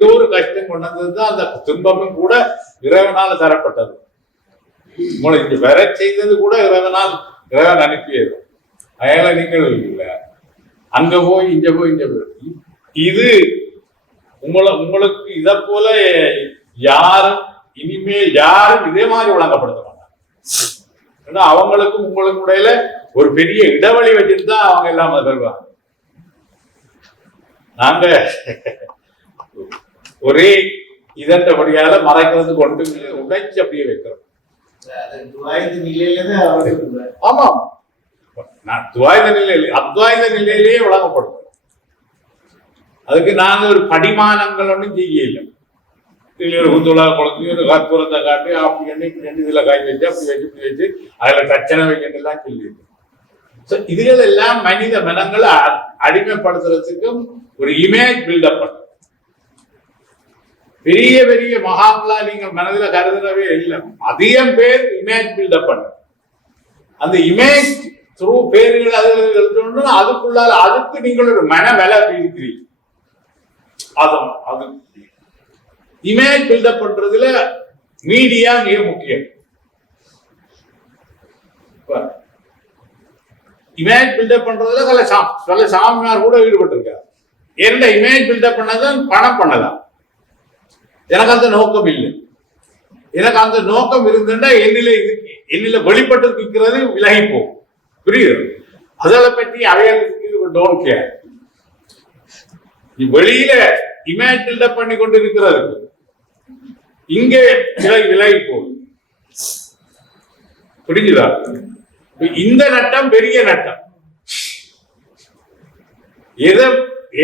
ஒரு கஷ்டம் கொண்டு வந்ததுதான் அந்த துன்பமும் கூட இறைவனால தரப்பட்டது. உங்களை இங்க வர செய்தது கூட இறைவன் அனுப்பியது. அதனால நீங்கள் அங்க போய் இங்க போய் இது உங்களுக்கு இதை போல இனிமேல் யாரும் இதே மாதிரி வழங்கப்படுத்த மாட்டாங்க. ஏன்னா அவங்களுக்கும் உங்களுக்கு இடையில ஒரு பெரிய இடைவெளி வச்சுட்டு தான் அவங்க எல்லாம் வருவாங்க. நாங்க ஒரே இதன்றபடியால மறைக்கிறது கொண்டு உடைச்சு அப்படியே வைக்கிறோம். ஆமாம், நான் துவாயுத நிலையில அத்வாயுத நிலையிலேயே வழங்கப்படும். அதுக்கு நாங்க ஒரு படிமானங்கள் ஒன்றும் செய்யல. ஒரு குந்துளா குழந்தை ஒரு கற்பூரத்தை காட்டி அப்படி எண்ணி இதுல காய் வச்சு அப்படி வச்சு இப்படி வச்சு அதுல கச்சனை வைக்கலாம் சொல்லி இதுகள் எல்லாம் மனித மனங்களை அடிமைப்படுத்துறதுக்கும் ஒரு இமேஜ் பில்டப் பண்ண பெரிய பெரிய மகான்களா நீங்கள் மனதில் கருதுறவே இல்லை. அதிகம் பேர் இமேஜ் பில்டப் பண்ண அந்த இமேஜ் த்ரூ பேர்கள் அதுக்குள்ளால அதுக்கு நீங்கள் ஒரு மன விலை இருக்கிறீங்க. அது இமேஜ் பில்டப் பண்றதுல மீடியா மிக முக்கியம். இமேஜ் பில்டப் பண்றதுல சில சாமியார் கூட ஈடுபட்டிருக்காரு. என்ன இமேஜ் பில்டப் பண்ணதான் பணம் பண்ணலாம். எனக்கு அந்த நோக்கம் இல்லை. எனக்கு அந்த நோக்கம் இருந்துட்டா என்னில வெளிப்பட்டு இருக்கிறது விலகி போகும். புரியுது? அதை பற்றி அவைகளுக்கு டோன்ட் கேர். வெளியில இமேஜ் பில்டப் பண்ணி கொண்டு இருக்கிறது இங்கே விலகி போகுது. புரிஞ்சுதா? இந்த நட்டம் பெரிய நட்டம்.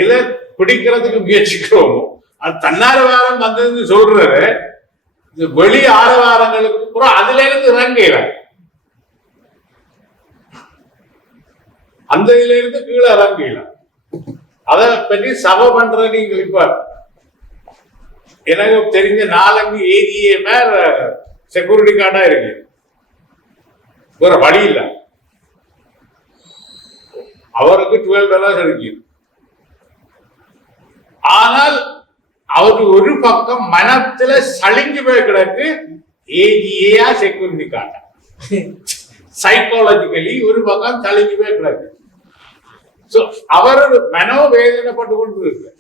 எதை பிடிக்கிறதுக்கு முயற்சிக்கிறோமோ அது தன்னாரவாரம் வந்தது சொல்றது. இந்த வெளி ஆரவாரங்களுக்கு கூட அதுல இருந்து இறங்கல, அந்த இதுல இருந்து கீழே இறங்கல. அதை பற்றி சபை பண்ற நீங்கள் இப்ப எனக்கு தெரிஞ்ச 4 ஏஜிஏ மேல செக்யூரிட்டி கார்டா இருக்கு. வேற வழி இல்ல. அவருக்கு $12 இருக்கு. ஆனால் அவருக்கு ஒரு பக்கம் மனத்துல சளிஞ்சு போய் கிடக்கு ஏஜிஏயா செக்யூரிட்டி கார்டா. சைக்காலஜிக்கலி ஒரு பக்கம் சளிஞ்சு போய் கிடக்கு. அவர் மனோவேதனைப்பட்டு கொண்டு இருக்கு.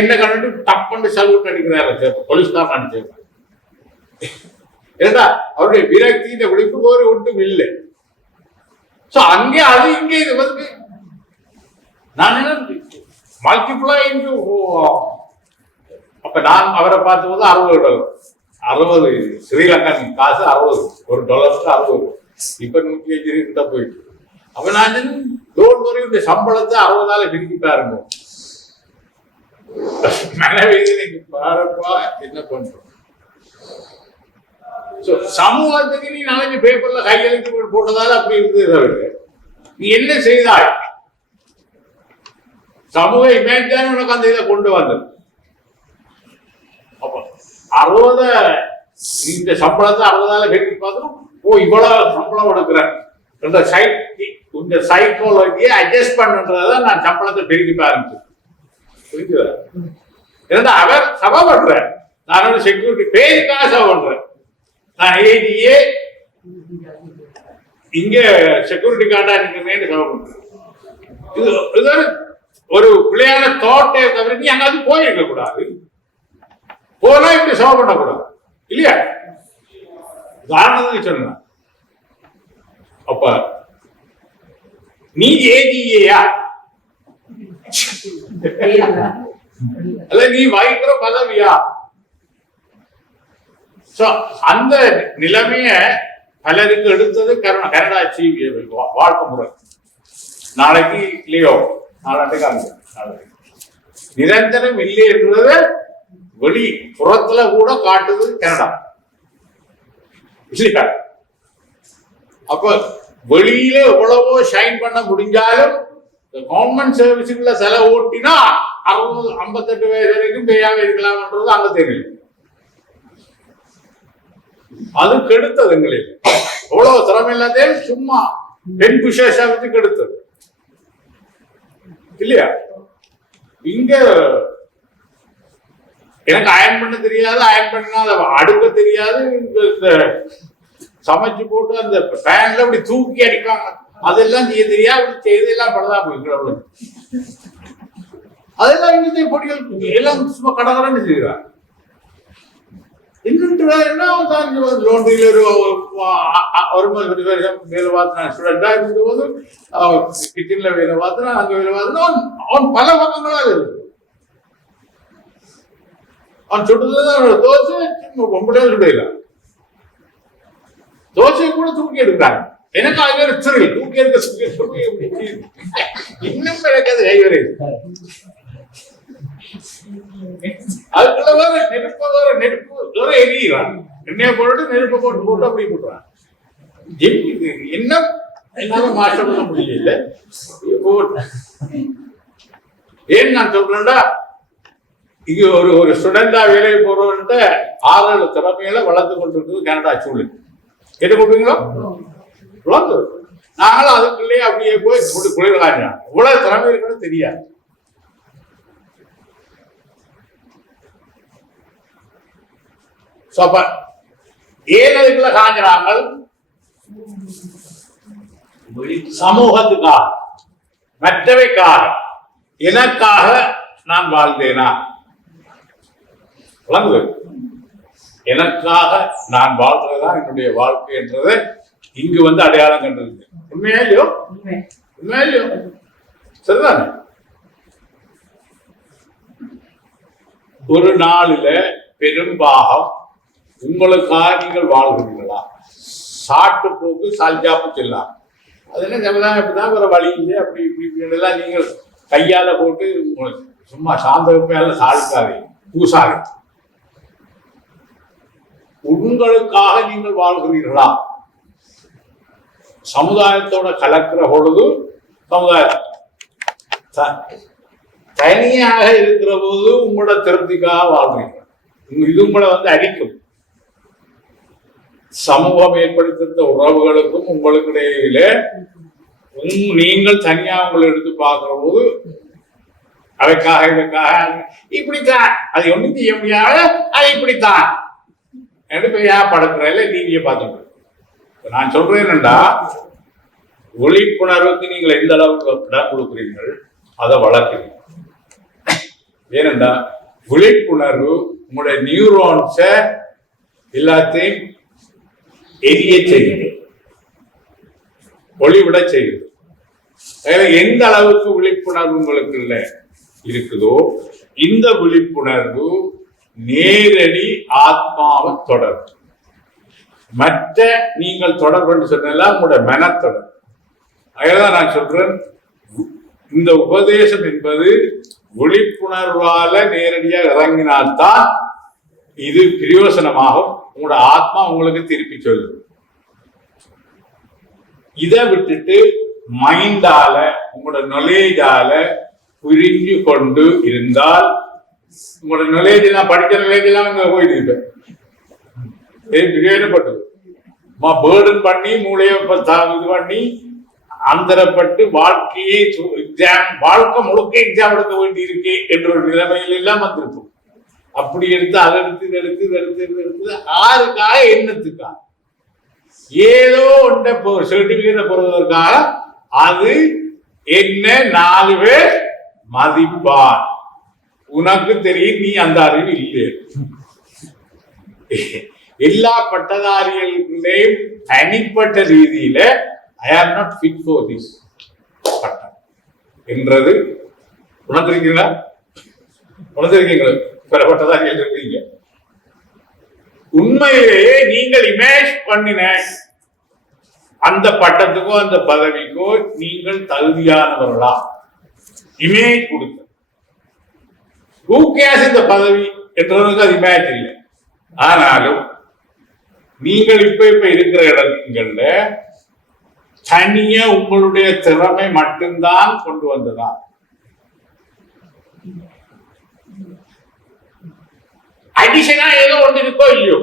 என்ன கண்டு டப்பண்டு சல்யூட் அடிக்கிறாரு போலீஸ்காரன் அடிச்சிருக்காரு. ஏன்னா அவருடைய விரக்தி இந்த விழிப்பு போர் ஒன்றும் இல்லை. அங்கே அது இங்கே இது வந்து நான் மல்டிப்ளை இன்டு. அப்ப நான் அவரை பார்த்தபோது $60 ஸ்ரீலங்கன் காசு 60, $1 60. இப்ப 150 போயிட்டு. அப்ப நான் இந்த சம்பளத்தை 60ஆல பிரிக்கிட்டாருங்க. மனவேதனைக்கு பாருப்பா என்ன பண்றோம். சமூகத்துக்கு நீ 4 பேப்பர்ல கையெழுத்து போட்டதால அப்படி இருந்தது. நீ என்ன செய்தாய்? சமூக இமேஜ் தான் உனக்கு அந்த இதை கொண்டு வந்தது. அப்ப 60 இந்த சம்பளத்தை 60ஆல கட்டி பார்க்கணும். இவ்வளவு சம்பளம் எடுக்கிறேன் இந்த சைக்காலஜியை அட்ஜஸ்ட் பண்ணுன்றதான் நான் சம்பளத்தை பெருக்கி ஆரம்பிச்சேன். புரிஞ்சுதா? ஏன்னா அவர் சபை பண்றேன், நான் செக்யூரிட்டி பேருக்காக சபை பண்றேன். நான் ஏஜிஏ இங்க செக்யூரிட்டி கார்டா நிக்கிறேன்னு சபை பண்றேன். இது ஒரு பிள்ளையான தோட்டை தவிர நீ அங்காவது போயிருக்க கூடாது. போனா இப்படி சபை பண்ணக்கூடாது இல்லையா? உதாரணத்துக்கு சொன்ன அப்ப நீ ஏஜிஏயா அல்ல நீ வகிக்கிற பதவியா? அந்த நிலைமைய பலருக்கு எடுத்தது கனடா வாழ்க்கை முறை. நாளைக்கு இல்லையோ நாளைக்கு நிரந்தரம் இல்லை என்றத வெளி புறத்துல கூட காட்டுது கனடா இல்லையா? அப்ப வெளியில எவ்வளவோ ஷைன் பண்ண முடிஞ்சாலும் கவர்மெண்ட் சர்வீஸுக்குள்ள செலவு ஓட்டினா 60-58 வயசு வரைக்கும் பெய்யாம இருக்கலாம்ன்றது அங்க தெரியும். அது கெடுத்தது எங்களுக்கு எவ்வளவு திறமை இல்லாதே சும்மா பெண் விசேஷத்துக்கு கெடுத்தது இல்லையா? இங்க எனக்கு அயன் பண்ண தெரியாது, அயன் பண்ணா அதை அடுக்க தெரியாது, சமைச்சு போட்டு அந்த ஃபேன்ல அப்படி தூக்கி அடிப்பாங்க, அதெல்லாம் செய்ய தெரியாது, செய்தெல்லாம் படதா போய் அதெல்லாம் இங்கே பொடிகள் எல்லாம் சும்மா கடகடன்னு செய்கிறாங்க. லோன்றியில் ஒரு வேலை பார்த்தேன், ஸ்டூடெண்டா இருந்தபோது கிச்சன்ல வேலை பார்த்தேன், அங்க வேலை பார்த்தேன். அவன் பல பக்கங்களா இருக்கு. அவன் சுட்டுதான் தோசை பொம்பளை சுடையில தோசையை கூட தூக்கி எடுக்கிறாங்க. எனக்கு அது வேற சிறில் தூக்கி எடுக்க இன்னும் எனக்கு அது கைவரை அதுக்குள்ள வேற நெருப்பு வேற எரியிறான். எண்ணெயை போட்டு நெருப்பை போட்டு அப்படி போட்டுறான். என்ன என்னால மாற்றம் பண்ண முடியல. ஏன் நான் சொல்றேன்டா, இங்க ஒரு ஸ்டூடெண்டா வேலைக்கு போறவன்ட்டு 6 திறமையில வளர்த்து கொண்டிருக்குது கனடா சூழல். கேட்டுக்கொண்டீங்களோ? நாங்களும் அதுக்குள்ளேயே அப்படியே போய் குளிர் காய்ச்சோம். இவ்வளவு திறமை இருக்குன்னு தெரியாது. ஏன் அதுக்குள்ள காஞ்சிறாங்க? சமூகத்துக்காக, மற்றவைக்காக, எனக்காக நான் வாழ்ந்தேனா? எனக்காக நான் வாழ்றதுதான் என்னுடைய வாழ்க்கை என்றதை இங்கு வந்து அடையாளம் கண்டிருக்கு. உண்மையாலையோ? உண்மையாலையோ? சரிதானே? ஒரு நாளில பெரும்பாகம் உங்களுக்காக நீங்கள் வாழ்கிறீர்களா? சாட்டு போக்கு சால்ஜாப்பு செல்லாம். அது என்ன சமுதாயம் இப்படிதான் வேற வழி இல்லை, அப்படி இப்படி எல்லாம் நீங்கள் கையால போட்டு சும்மா சாந்தமையால சாதிக்காதே, பூசாதே. உங்களுக்காக நீங்கள் வாழ்கிறீர்களா? சமுதாயத்தோட கலக்கிற பொழுது சமுதாயம் தனியாக இருக்கிற போது உங்களோட திருப்திக்காக வாழ்றீங்க. இது உங்களை வந்து அடிக்கும். சமூகம் ஏற்படுத்திருந்த உறவுகளுக்கும் உங்களுக்கு இடையில நீங்கள் தனியா உங்களை எடுத்து பார்க்கிற போது அவைக்காக இதற்காக இப்படித்தான், அது ஒண்ணும் செய்ய முடியாது, அது இப்படித்தான் என்று படுக்கிறதில்ல. நீங்க பார்த்துட்டு நான் சொல்றேன் என்னண்டா, விழிப்புணர்வுக்கு நீங்கள் எந்த அளவுக்கு இடம் கொடுக்குறீர்கள் அதை வளர்க்குறீங்க. ஏனென்றா விழிப்புணர்வு உங்களுடைய நியூரான்ஸ எல்லாத்தையும் எரிய செய்யுது, ஒளிவிட செய்யுது. எந்த அளவுக்கு விழிப்புணர்வு உங்களுக்கு இல்லை இருக்குதோ இந்த விழிப்புணர்வு நேரடி ஆத்மாவை தொடரும். மற்ற நீங்கள் தொடர்பு சொன்னெல்லாம் உங்களுடைய மனத்தொடர். அதனால நான் சொல்றேன், இந்த உபதேசம் என்பது விழிப்புணர்வால நேரடியாக இறங்கினால்தான் இது பிரயோசனமாகும். உங்களோட ஆத்மா உங்களுக்கு திருப்பி சொல்லுது. இதை விட்டுட்டு மைண்டால உங்களோட நாலேஜால புரிஞ்சு கொண்டு இருந்தால், உங்களோட நாலேஜ் எல்லாம் படிச்ச நாலேஜ் எல்லாம் அங்க போயிட்டு பிரயோஜனப்பட்டது பேர்டன் பண்ணி மூளையை இது பண்ணி அந்தரப்பட்டு வாழ்க்கையை எக்ஸாம், வாழ்க்கை முழுக்க எக்ஸாம் எடுக்க வேண்டி இருக்கு என்ற ஒரு நிலைமையில எல்லாம் வந்திருக்கும். அப்படி எடுத்து அதை எடுத்து இதை எடுத்து இதை எடுத்து இதை எடுத்து ஆறுக்காக எண்ணத்துக்காக ஏதோ ஒன்றை சர்டிபிகேட்டை போறதற்காக அது என்ன 4 பேர் மதிப்பான். உனக்கு தெரியும் நீ அந்த அறிவு இல்லை. எல்லா பட்டதாரிகளுக்குள்ளேயும் தனிப்பட்ட ரீதியில I am not fit for this பட்டம் என்றது உணர்ந்திருக்கீங்களா? உணர்ந்திருக்கீங்களா? பல பட்டதாரிகள் இருக்கீங்க. உண்மையிலேயே நீங்கள் இமேஜ் பண்ணின அந்த பட்டத்துக்கோ அந்த பதவிக்கோ நீங்கள் தகுதியானவர்களா? இமேஜ் கொடுக்க who cares இந்த பதவி என்றவனுக்கு அது இமேஜ் இல்லை. ஆனாலும் நீங்கள் இப்ப இருக்கிற இடங்கள்ல தனிய உங்களுடைய திறமை மட்டும்தான் கொண்டு வந்ததா? அடிஷனா ஏதோ ஒன்று இருக்கோ இல்லையோ,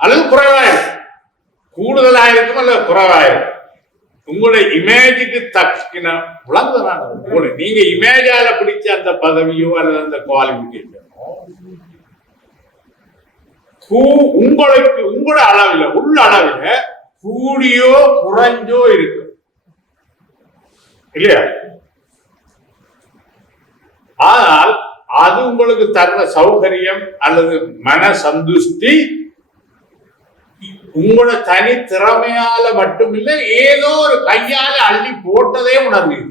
அல்லது குறைவாயிருக்கும், கூடுதலாயிருக்கும் அல்லது குறைவாயிருக்கும். உங்களுடைய இமேஜுக்கு தக்கின உலகதான நீங்க இமேஜால பிடிச்ச அந்த பதவியோ அல்லது அந்த குவாலிபிகேஷனோ உங்களுக்கு உங்களோட அளவில் உள்ள அளவில் கூடியோ குறைஞ்சோ இருக்கு இல்லையா? ஆனால் அது உங்களுக்கு தர்ற சௌகரியம் அல்லது மன சந்துஷ்டி உங்களோட தனி திறமையால மட்டுமில்லை, ஏதோ ஒரு கையால அள்ளி போட்டதே உணர்வீங்க.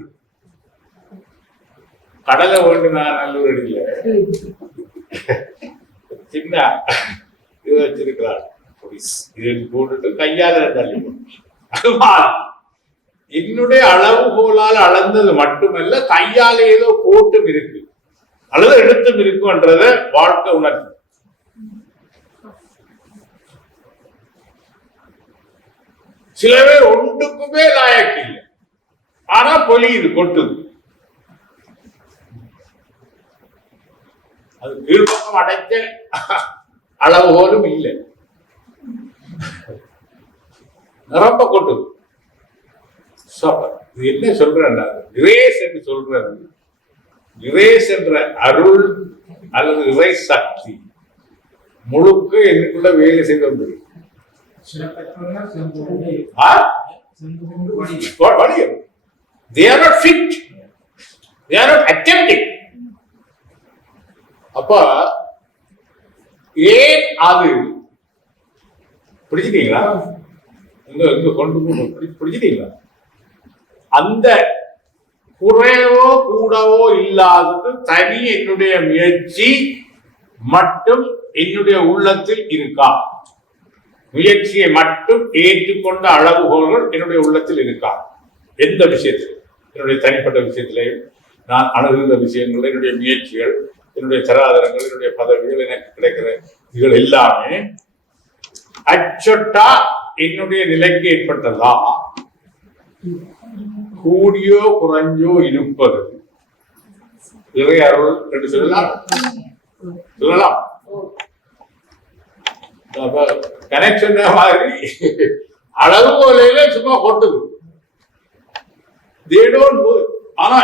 கடலை வேண்டு நான் நல்லூர் அடியில சின்ன இது வச்சிருக்கிறார், இது போட்டுட்டு கையால தள்ளி என்னுடைய அளவுகோலால் அளந்தது மட்டுமல்ல, கையால ஏதோ போட்டும் இருக்கு அல்லது எடுத்தும் இருக்குன்றத வாழ்க்கை உணர்வு. சில பேர் ஒன்றுக்குமே லாயக்கு இல்லை, ஆனா பொலியுது கொட்டுது. அது கீழ்பக்கம் அடைக்க அளவுகோலும் இல்லை, நிரம்ப கொட்டுது. இது என்ன சொல்றேன்னா, கிரேஸ் என்று சொல்றது, கிரேஸ் என்ற அருள் அல்லது இறை சக்தி முழுக்க எனக்குள்ள வேலை செய்து வந்தது. They are not fit. They are not attempting. அப்ப ஏன் அது பிடிச்சிட்டீங்களா? இங்க கொண்டு பிடிச்சிட்டீங்களா? அந்த குறைவோ கூடவோ இல்லாதது தனி என்னுடைய முயற்சி மட்டும் என்னுடைய உள்ளத்தில் இருக்கா? முயற்சியை மட்டும் ஏற்றுக்கொண்ட அளவுகோல்கள் என்னுடைய உள்ளத்தில் இருக்கா? எந்த விஷயத்தில், என்னுடைய தனிப்பட்ட விஷயத்திலையும் நான் அணுகுகிற விஷயங்கள், என்னுடைய முயற்சிகள், என்னுடைய சராதரங்கள், என்னுடைய பதவிகள், எனக்கு கிடைக்கிற இதுகள் எல்லாமே அச்சொட்டா என்னுடைய நிலைக்கு ஏற்பட்டதா? கூடியோ குறைஞ்சோ இருப்பது இறை அருள் என்று சொல்லலாம். கனெக்ஷன் மாதிரி அளவுகோலையில சும்மா கொட்டுது. ஆனா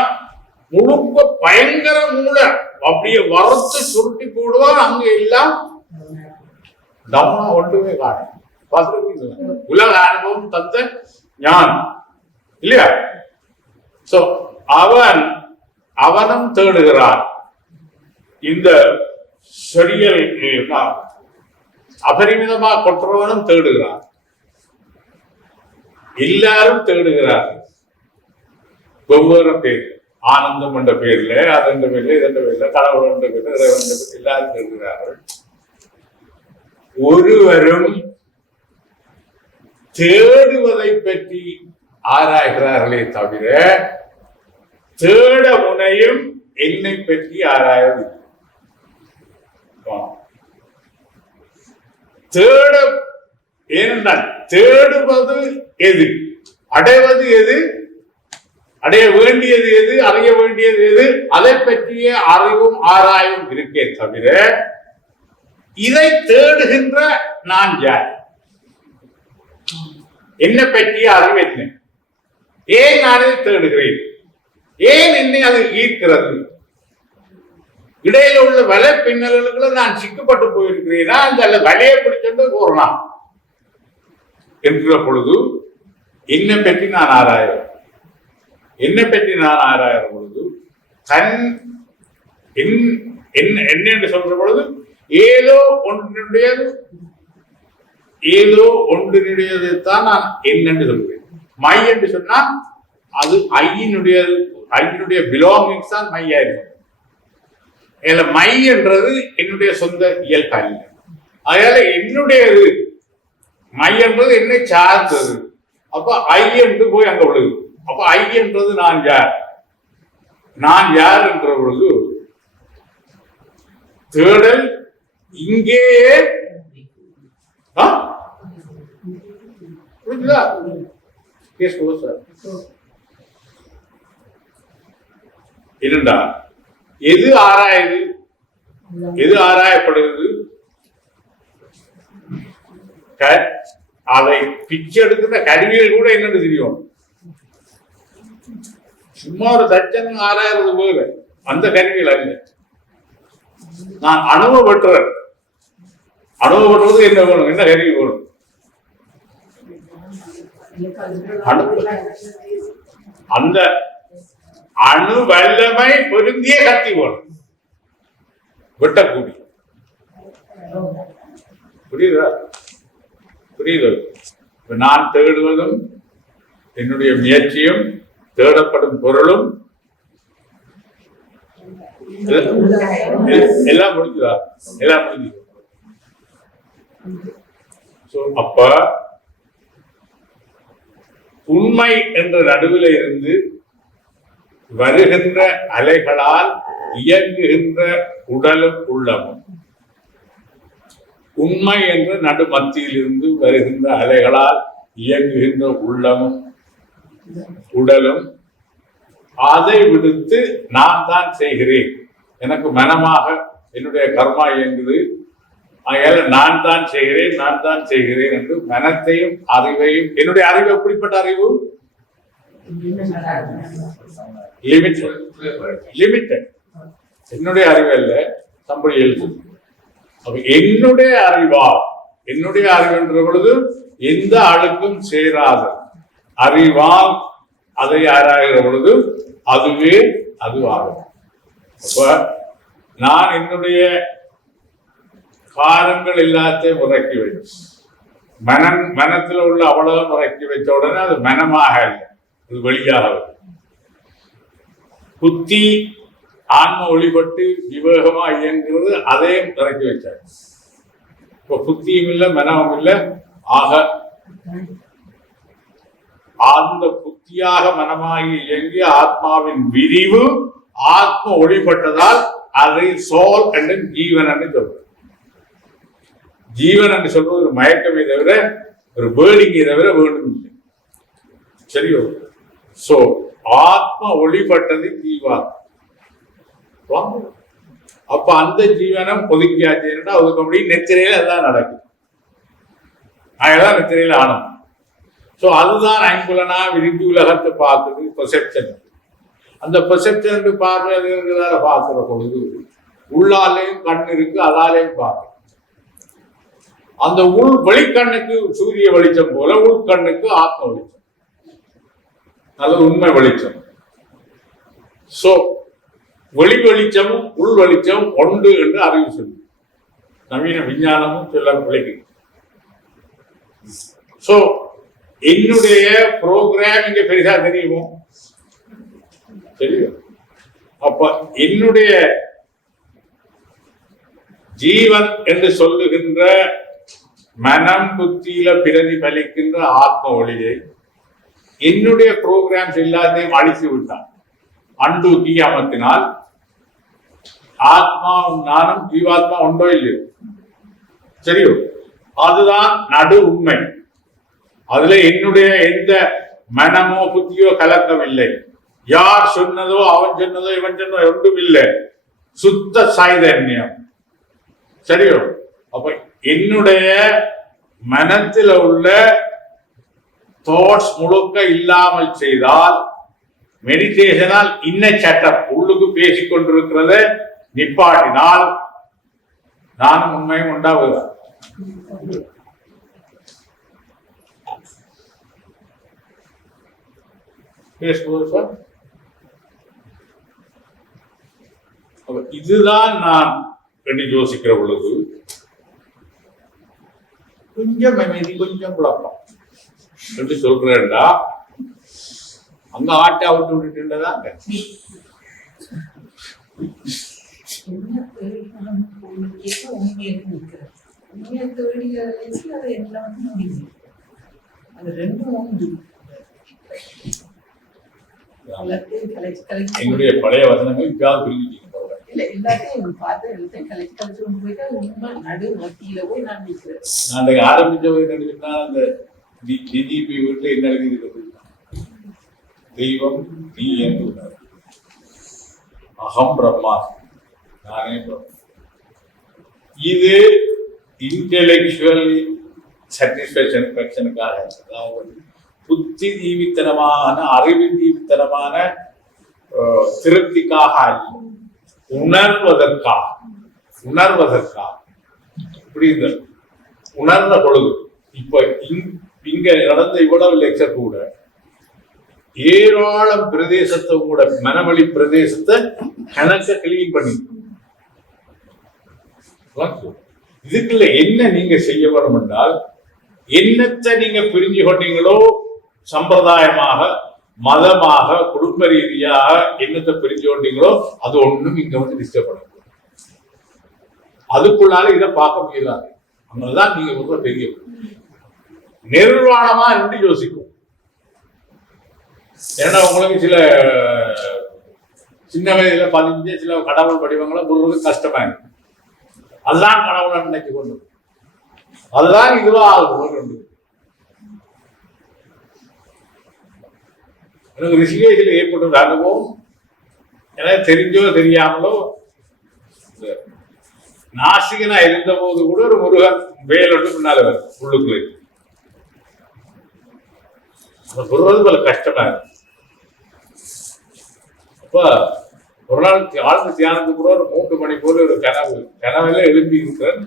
முழுக்க பயங்கர மூளை அப்படியே வறுத்து சுருட்டி போடுவான். அங்க எல்லாம் டவுனா ஒன்றுமே காணும். உலக அனுபவம் தந்த ஞானம் இல்லையா? சோ அவனும் தேடுகிறான். இந்த செடிகள் அபரிமிதமா கொற்றவனும் தேடுகிறான். எல்லாரும் தேடுகிறார்கள் வெவ்வேறு பேர். ஆனந்தம் என்ற பேர்ல, அதன் பேர்ல, இதன் பேர்ல, கடவுள் என்ற பேர்ல, இறைவன் என்ற பேர்ல எல்லாரும் தேடுகிறார்கள். ஒருவரும் தேடுவதை பற்றி ஆராய்கிறார்களே தவிர தேட முனையும் என்னை பற்றி ஆராயவில்லை. தேட ஏனென்றால் தேடுவது எது, அடைவது எது, அடைய வேண்டியது எது, அறிய வேண்டியது எது, அதை பற்றிய அறிவும் ஆராயும் இருக்கே தவிர இதை தேடுகின்ற நான் யார், என்னை பற்றிய அறிவு என்ன, ஏன் நான் இதை தேடுகிறேன், ஏன் என்னை அது ஈர்க்கிறது, இடையில உள்ள வலை பின்னல்களுக்குள்ள நான் சிக்கப்பட்டு போயிருக்கிறேனா, அந்த வலையை பிடிச்சிட்டு போறேன் என்கிற பொழுது என்னை பற்றி நான் ஆராய பொழுது என்ன என்று சொல்ற பொழுது ஏதோ ஒன்றினுடையது தான் நான் என்னென்று சொல்கிறேன். மை என்று சொன்னா அது ஐயினுடைய பிலாங்கிங்ஸ் தான் மையா இருக்கும். மை என்றது என்னுடைய சொந்த இயல்பு அல்ல. அதனால என்னுடையது மை என்பது என்னை சார்ந்தது. அப்ப ஐ என்று போய் அங்க விழுது. அப்ப ஐ என்றது நான் யார், நான் யார் என்ற பொழுது தேடல் இங்கேயே இரண்டா எது ஆராயுது, எது ஆராயப்படுகிறது, அதை பிச்சை எடுக்கிற கருவிகள் கூட என்னன்னு தெரியும். சும்மா ஒரு தச்சன் ஆராயறது போல அந்த கருவிகள் அல்ல. நான் அனுபவப்பட்டுறேன். அனுபவப்படுறது என்ன வேணும்? என்ன கருவி வேணும்? அந்த அணு வல்லமை பொருந்திய கத்தி வேணும், வெட்டக்கூடிய. புரியுதா? புரியுது. நான் தேடுவதும் என்னுடைய முயற்சியும் தேடப்படும் பொருளும் எல்லாம் முடிஞ்சுதா? எல்லாம் முடிஞ்சு. அப்ப உண்மை என்ற நடுவில் இருந்து வருகின்ற அலைகளால் இயங்குகின்ற உடலும் உள்ளமும், உண்மை என்ற நடு மத்தியில் இருந்து வருகின்ற அலைகளால் இயங்குகின்ற உள்ளமும் உடலும், அதை விடுத்து நான் தான் செய்கிறேன், எனக்கு மனமாக என்னுடைய கர்மா இயங்குது, ஆகையால நான் தான் செய்கிறேன், நான் தான் செய்கிறேன் என்று மனத்தையும் அறிவையும், என்னுடைய அறிவு எப்படிப்பட்ட அறிவு? லிமிட்டட். என்னுடைய அறிவு அல்ல, சம்பளி எழுத்து. என்னுடைய அறிவால், என்னுடைய அறிவென்ற பொழுது எந்த அழுக்கும் சேராத அறிவால் அதை ஆராய்கிற பொழுது அதுவே அதுவாகும். அப்ப நான் என்னுடைய காரங்கள் எல்லாத்தையும் உறக்கி வச்சு மனத்துல உள்ள அவ்வளவு உறக்கி வச்ச உடனே அது மனமாக இல்லை, அது வெளியாக. புத்தி ஆன்ம ஒளிபட்டு விவேகமா இயங்குகிறது, அதையும் இறக்கி வச்சாங்க. இப்ப புத்தியும் இல்லை, மனமும் இல்லை. ஆக அந்த புத்தியாக மனமாகி இயங்கிய ஆத்மாவின் விரிவு ஆத்ம ஒளிபட்டதால் அதை சோல் என்று ஜீவன் என்று சொல்றது. ஜீவன் என்று சொல்றது ஒரு மயக்கமே தவிர ஒரு வேடிக்கை தவிர வேணும் இல்லை. சரியோ? சோ ஆத்ம ஒளிபட்டது ஜீவாத்மா. அப்ப அந்த ஜீவனம் ஒதுக்கியாச்சுன்னா ஒதுக்க முடியும். நெத்திரையில எல்லாம் நடக்கும். அதெல்லாம் நெத்திரையில ஆனந்தம். சோ அதுதான் ஐம்புலனா விரிந்து உலகத்தை பார்க்குது, பெர்செப்ஷன். அந்த பெர்செப்ஷன் பார்வையால பார்க்கிற பொழுது உள்ளாலேயும் கண் இருக்கு, அதாலேயும் பார்க்க. அந்த உள் வெளிக்கண்ணுக்கு சூரிய வெளிச்சம் போல உள்கண்ணுக்கு ஆத்ம வெளிச்சம், அது உண்மை வெளிச்சம். சோ வெளி வெளிச்சமும் உள் வெளிச்சமும் ஒன்று என்று அறிவு சொல்லு. நவீன விஞ்ஞானமும் சொல்ல விளக்குது. சோ என்னுடைய ப்ரோக்ராம் இங்க பெரிசா தெரியுமோ? தெரியும். அப்ப என்னுடைய ஜீவன் என்று சொல்லுகின்ற மனம் புத்தியில பிரதிபலிக்கின்ற ஆத்ம ஒளியை என்னுடைய ப்ரோக்ராம்ஸ் எல்லாத்தையும் அழித்து விட்டான். அண்டூக்கி அமர்த்தினால் ஆத்மா நானும் ஜீவாத்மா உண்டோ இல்லையோ? சரியோ? அதுதான் நடு உண்மை. அதுல என்னுடைய எந்த மனமோ புத்தியோ கலக்கமில்லை. யார் சொன்னதோ அவன் சொன்னதோ இவன் சொன்னதோ ஒன்றும் இல்லை. சுத்த சைதன்யம். சரியோ? அப்ப என்னுடைய மனத்தில் உள்ள தாட்ஸ் முழுக்க இல்லாமல் செய்தால், மெடிடேஷனால் இன்ன சட்டம் உள்ளுக்கு பேசிக் கொண்டிருக்கிறத நிப்பாட்டினால் நானும் உண்மையும் உண்டாகுதான். இதுதான் நான் என்று யோசிக்கிற பொழுது கொஞ்சம் அமைதி, கொஞ்சம் குழப்பம் என்று சொல்றேன்டா. அங்க ஆட்டை விட்டு விட்டுட்டுதாங்க. என்னுடைய பழைய வசனங்கள் இப்பயாவது புரிஞ்சுட்டீங்க. நான் ஆரம்பிச்ச நினைச்சுன்னா அந்த டிஜிபி வீட்டுல என்ன எழுதி தெய்வம் நீ என்று அகம் பிரம்மா, நானே பிரம்மா. இது இன்டெலெக்சுவல் சாட்டிஸ்பேக்ஷனுக்காக, அதாவது புத்தி ஜீவித்தனமான அறிவு ஜீவித்தனமான திருப்திக்காக அல்ல, உணர்வதற்காக. உணர்வதற்கா இப்படி இந்த உணர்ந்த பொழுது இப்ப இங்க நடந்த இவ்வளவு லெக்சர் கூட ஏராளம் பிரதேசத்தை கூட மனவழி பிரதேசத்தை கணக்க கிளீன் பண்ணி இதுக்குள்ள என்ன நீங்க செய்ய வேணும் என்றால் என்னத்தை நீங்க பிரிஞ்சு கொண்டீங்களோ சம்பிரதாயமாக மதமாக குடும்ப ரீதியாக என்னத்தை பிரிஞ்சு கொண்டீங்களோ அது ஒண்ணும் இங்க வந்து டிஸ்டர்ப் பண்ண அதுக்குள்ளால இதை பார்க்க முடியாது. அதனாலதான் நீங்க ரொம்ப பெரிய நிர்வாணமா என்று யோசிக்கும். ஏன்னா உங்களுக்கு சில சின்ன வயதுல பதிஞ்சு சில கடவுள் வடிவங்களை முழுவதும் கஷ்டமா இருக்கு. அதுதான் கடவுளை நினைச்சு கொண்டு அதுதான் இதுவா ஆகுது. எனக்கு ரிஷிகேஷில் ஏற்பட்ட அனுபவம் எனக்கு தெரிஞ்சோ தெரியாமலோ நாசிகனா இருந்த போது கூட ஒரு முருகன் வேலோடு முன்னால வரும் உள்ளுக்குள்ளே. சொல்றது போல கஷ்டமா இருக்கு. அப்ப ஒரு நாள் ஆழ்ந்த தியானத்துக்கு கூட ஒரு 3 மணி போல ஒரு கனவுல எழுப்பி இருக்கிறேன்.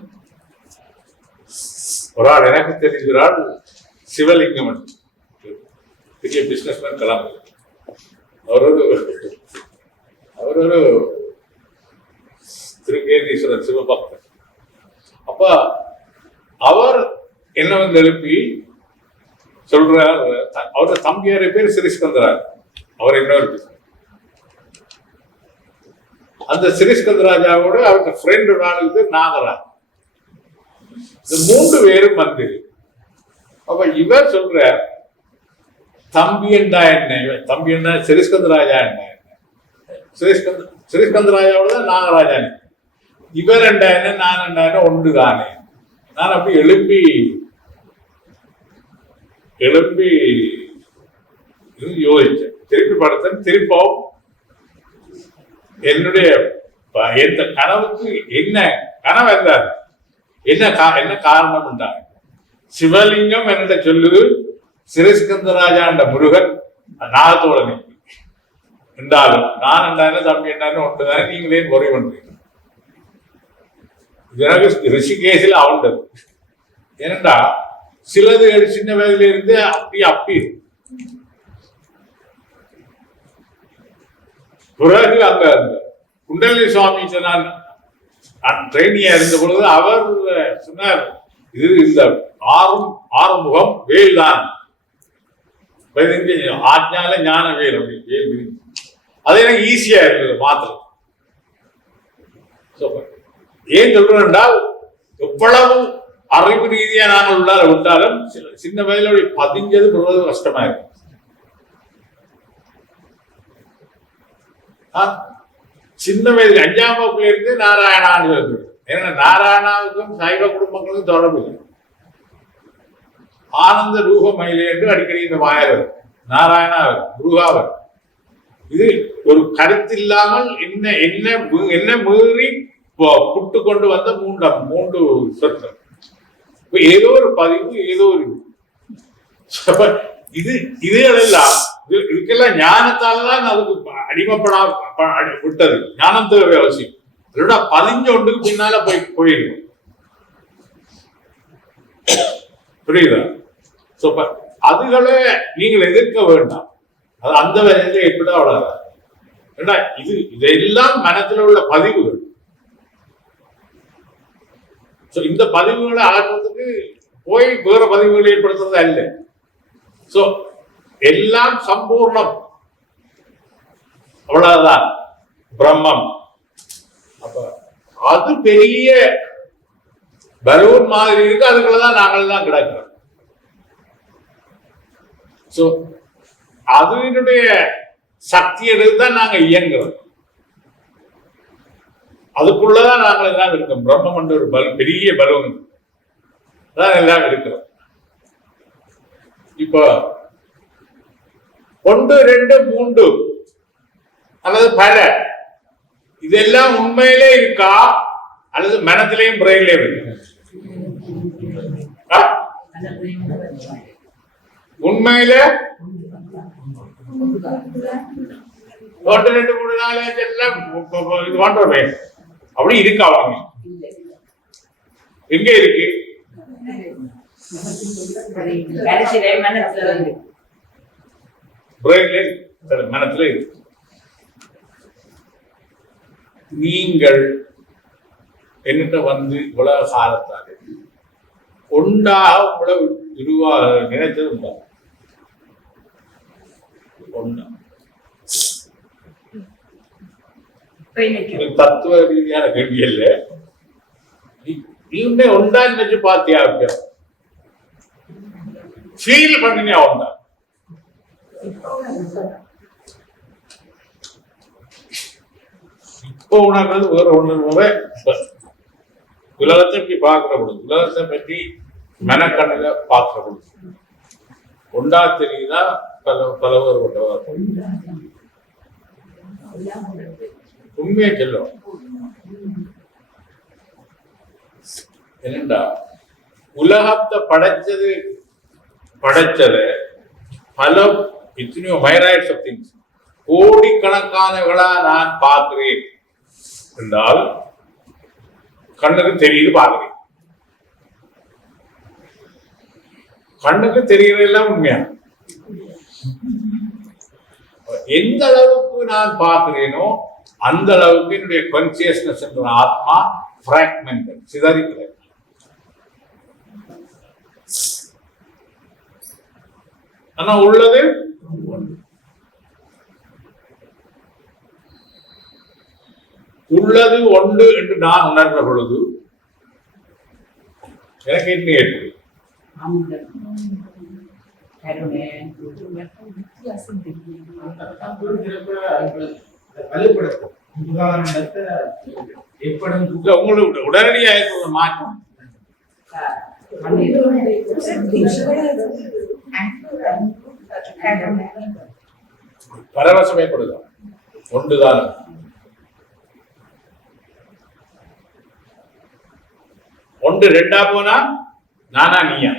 ஒரு ஆள் எனக்கு தெரிஞ்சால் சிவலிங்கம் பெரிய பிசினஸ் மேன் கிளம்பு. அவர் ஒரு திருக்கேதீஸ்வரர் சிவபக்தர். அப்ப அவர் என்ன வந்து எழுப்பி சொல்றார், அவரோட தம்பியார பேர் சிறிஸ்கந்தராஜ், அவர் இன்னொரு அந்த சிறிஸ்கந்தராஜாவோட அவருக்கு ஃப்ரெண்ட் நாளுக்கு நாகராஜ், இந்த 3 பேரும் வந்து அப்ப இவர் சொல்ற தம்பி என்றா என்ன, தம்பி என்ன சிறிஸ்கந்தராஜா என்ன, சிறிஸ்கந்தராஜாவோட தான் நாகராஜா, இவர் என்றா என்ன நான் என்றா என்ன ஒன்று தானே. நான் அப்படி எழுப்பி யோசிச்சேன், திருப்பி படுத்தேன். திருப்பவும் என்னுடைய எந்த கனவுக்கு என்ன கனவு இருந்தார், என்ன காரணம் என்றார். சிவலிங்கம் என்னிட சொல்லுது சிறிஸ்கந்தராஜா என்ற முருகன் நாகத்தோட நிற்கும் என்றாலும் நான் என்ன தம்பி என்ன ஒன்றுதானே, நீங்களே குறை பண்றீங்க. எனக்கு ரிஷிகேஷில் ஆண்டது ஏனென்றா சிலது சின்ன வயதுல இருந்து அப்பி பிறகு அங்க குண்டலி சுவாமி நான் ட்ரெயினியா இருந்த பொழுது அவர் சொன்னார், இது இந்த ஆறுமுகம் வேல் தான், ஆஜ்ஞால ஞான வேல் அப்படின்னு. அது எனக்கு ஈஸியா இருந்தது மாத்திரம். ஏன் சொல்றேன் என்றால் எவ்வளவு அறிவு ரீதியா நாங்கள் உள்ளார விட்டாலும் சின்ன வயதில் பதிஞ்சது சொல்றது கஷ்டமா இருக்கு. சின்ன வயதுல 5ஆம் வகுப்புல இருந்து நாராயணான்னு சொல்றது. ஏன்னா நாராயணாவுக்கும் சைவ குடும்பங்களுக்கும் தொடர்பு இல்லை. ஆனந்த ரூப மயிலே என்று அடிக்கடி இந்த வாயவர் நாராயணா குருகாவர். இது ஒரு கருத்து இல்லாமல் என்ன மீறி புட்டு கொண்டு வந்த 3 சொற்கள். ஏதோ ஒரு பதிவு, ஏதோ ஒரு இதுகளெல்லாம் இதுக்கெல்லாம் ஞானத்தால்தான் அதுக்கு அடிமைப்படா விட்டது. ஞானம் தேவை அவசியம். அதோட பதிஞ்ச ஒன்றுக்கு பின்னால போயிருக்கும். புரியுதா? அதுகளை நீங்கள் எதிர்க்க வேண்டாம். அது அந்த வகையில எப்படி அவ்வளவு இதெல்லாம் மனத்தில் உள்ள பதிவுகள். இந்த பதிவுகளை அகற்றுறதுக்கு போய் வேற பதிவுகளை ஏற்படுத்துறது அல்ல. சோ எல்லாம் சம்பூர்ணம், அவ்வளவுதான் பிரம்மம். அப்ப அது பெரிய பலூன் மாதிரி இருக்கு, அதுக்குள்ளதான் நாங்கள் தான் கிடக்கிறோம். சோ அதனுடைய சக்தி எடுத்துதான் நாங்க இயங்குறோம். அதுக்குள்ளதான் நாங்கள் எல்லாம் இருக்கோம். பிரம்மம் என்ற ஒரு பெரிய பலூன் தான் எல்லாம் இருக்கிறோம். இப்ப 1, 2, 3 அல்லது பல இதெல்லாம் உண்மையிலே இருக்கா அல்லது மனத்திலேயும் பிரெயின்லயும் இருக்கு? உண்மையில 1, 2, 3, 4 எல்லாம் இது பண்றோமே அப்படி இருக்கா? அவங்க எங்க இருக்கு? மனத்துல இருக்கு. நீங்கள் என்னிட்ட வந்து இவ்வளவு காலத்தாக ஒன்றாக இவ்வளவு நினைத்தது உண்டா? ஒன்றா தத்துவ ரீதியான கேள்வி இல்ல. நீங்க ஒன்றா நினைச்சு பார்த்தியா? ஃபீல் பண்ணினியா? ஒன்றா இப்போ உணர்றது வேற ஒண்ணு. உலகத்தை பற்றி பார்க்கிற பொழுது, உலகத்தை பற்றி மெனக்கண்ணுல பார்க்கிற பொழுது ஒன்றா தெரியுதா? பலவர் உண்மையை சொல்லும். என்னண்டா உலகத்தை படைச்சது பல எத்தனையோ மைராய்ட்ஸ் ஆஃப் திங்ஸ் கோடிக்கணக்கானவர்களா நான் பார்க்கிறேன் என்றால் கண்ணுக்கு தெரியுது, பார்க்கிறேன். கண்ணுக்கு தெரிகிறதெல்லாம் உண்மையா? எந்த அளவுக்கு நான் பார்க்கிறேனோ அந்த அளவுக்கு என்னுடைய கான்சியஸ்னஸ் என்ற ஆத்மா பிராக்மெண்ட் சிதறிக்கிறது. ஆனா உள்ளது ஒன்று என்று நான் உணர்ந்த பொழுது எனக்கு என்ன ஏற்படும்? உங்களுக்கு உடனடியாக மாற்றம் பரவசம் ஏற்படுதா? ஒன்றுதான். ஒன்று ரெண்டா போனா நானா நீயா?